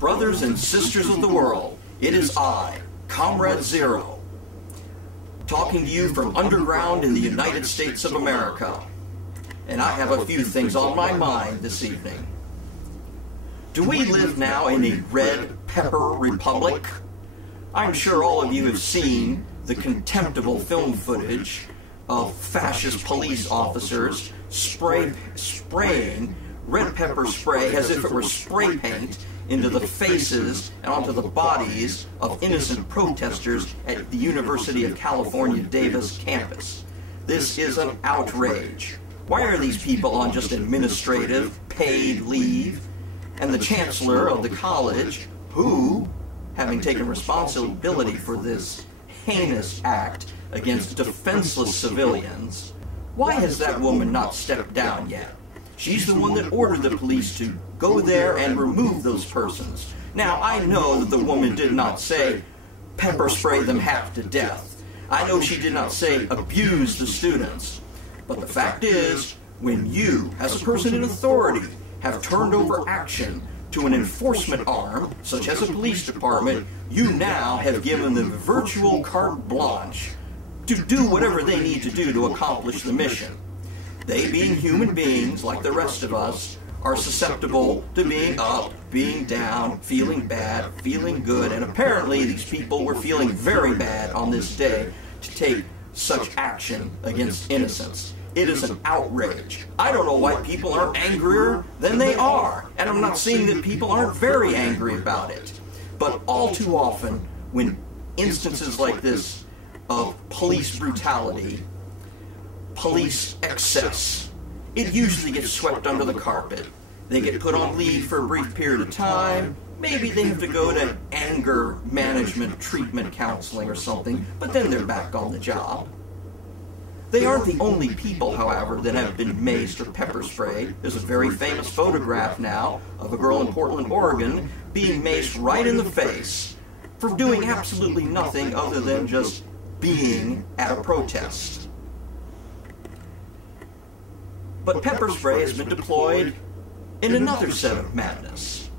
Brothers and sisters of the world, it is I, Comrade Zero, talking to you from underground in the United States of America. And I have a few things on my mind this evening. Do we live now in a red pepper republic? I'm sure all of you have seen the contemptible film footage of fascist police officers spraying red pepper spray as if it were spray paint into the faces and onto the bodies of innocent protesters at the University of California, Davis campus. This is an outrage. Why are these people on just administrative, paid leave? And the chancellor of the college, who, having taken responsibility for this heinous act against defenseless civilians, why has that woman not stepped down yet? She's the one that ordered the police to go there and remove those persons. Now, I know that the woman did not say, pepper spray them half to death. I know she did not say, abuse the students. But the fact is, when you, as a person in authority, have turned over action to an enforcement arm, such as a police department, you now have given them virtual carte blanche to do whatever they need to do to accomplish the mission. They, being human beings like the rest of us, are susceptible to being up, being down, feeling bad, feeling good, and apparently these people were feeling very bad on this day to take such action against innocents. It is an outrage. I don't know why people aren't angrier than they are, and I'm not saying that people aren't very angry about it. But all too often, when instances like this of police brutality, police excess, it usually gets swept under the carpet. They get put on leave for a brief period of time. Maybe they have to go to anger management treatment counseling or something, but then they're back on the job. They aren't the only people, however, that have been maced or pepper sprayed. There's a very famous photograph now of a girl in Portland, Oregon, being maced right in the face for doing absolutely nothing other than just being at a protest. But pepper spray has been deployed in another set of madness.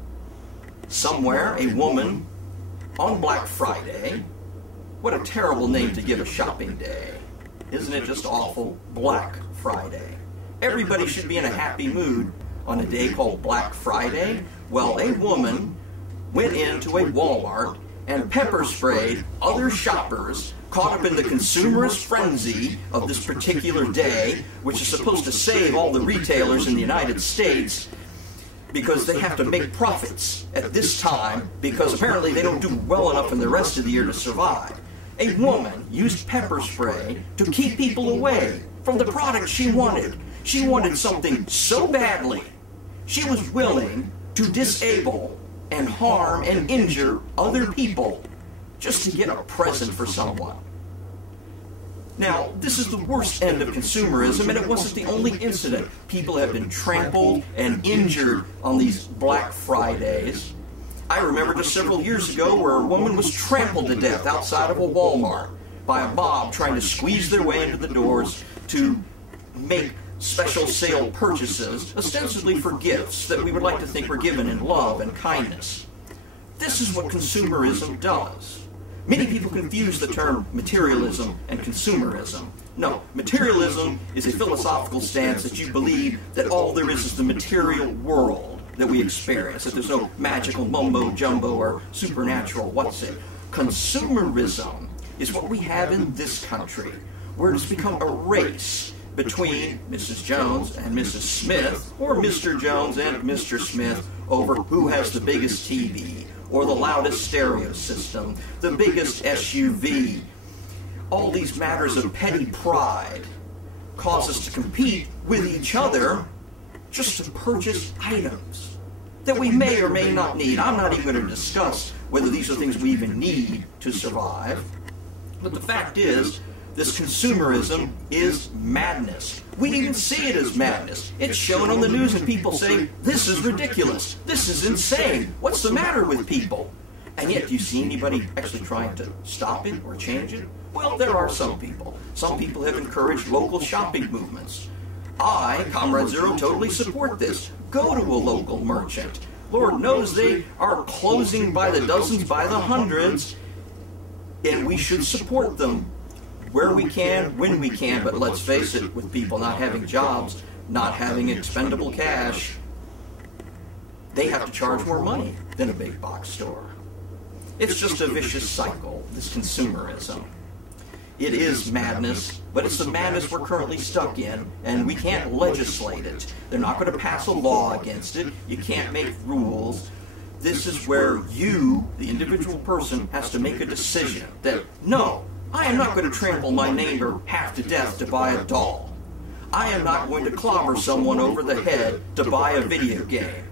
Somewhere, a woman on Black Friday, what a terrible name to give a shopping day. Isn't it just awful? Black Friday. Everybody should be in a happy mood on a day called Black Friday. Well, a woman went into a Walmart and pepper sprayed other shoppers caught up in the consumerist frenzy of this particular day, which is supposed to save all the retailers in the United States because they have to make profits at this time because apparently they don't do well enough in the rest of the year to survive. A woman used pepper spray to keep people away from the product she wanted. She wanted something so badly, she was willing to disable and harm and injure other people just to get a present for someone. Now, this is the worst end of consumerism, and it wasn't the only incident. People have been trampled and injured on these Black Fridays. I remember just several years ago where a woman was trampled to death outside of a Walmart by a mob trying to squeeze their way into the doors to make special sale purchases, ostensibly for gifts that we would like to think were given in love and kindness. This is what consumerism does. Many people confuse the term materialism and consumerism. No, materialism is a philosophical stance that you believe that all there is the material world that we experience, that there's no magical mumbo-jumbo or supernatural what's it. Consumerism is what we have in this country, where it's become a race between Mrs. Jones and Mrs. Smith, or Mr. Jones and Mr. Smith, over who has the biggest TV, or the loudest stereo system, the biggest SUV. All these matters of petty pride cause us to compete with each other just to purchase items that we may or may not need. I'm not even going to discuss whether these are things we even need to survive. But the fact is, this consumerism is madness. We even see it as madness. It's shown on the news and people say, this is ridiculous. This is insane. What's the matter with people? And yet, do you see anybody actually trying to stop it or change it? Well, there are some people. Some people have encouraged local shopping movements. I, Comrade Zero, totally support this. Go to a local merchant. Lord knows they are closing by the dozens, by the hundreds, and we should support them where we can, when we can. But let's face it, with people not having jobs, not having expendable cash, they have to charge more money than a big box store. It's just a vicious cycle, this consumerism. It is madness, but it's the madness we're currently stuck in, and we can't legislate it. They're not going to pass a law against it. You can't make rules. This is where you, the individual person, has to make a decision that, no, I am not going to trample my neighbor half to death to buy a doll. I am not going to clobber someone over the head to buy a video game.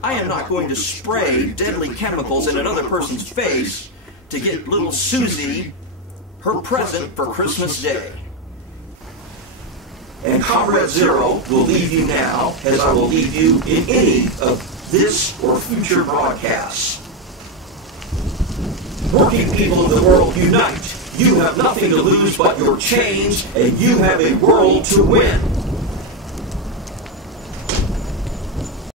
I am not going to spray deadly chemicals in another person's face to get little Susie her present for Christmas Day. And Comrade Zero will leave you now, as I will leave you in any of this or future broadcasts. Working people of the world, unite! You have nothing to lose but your chains, and you have a world to win.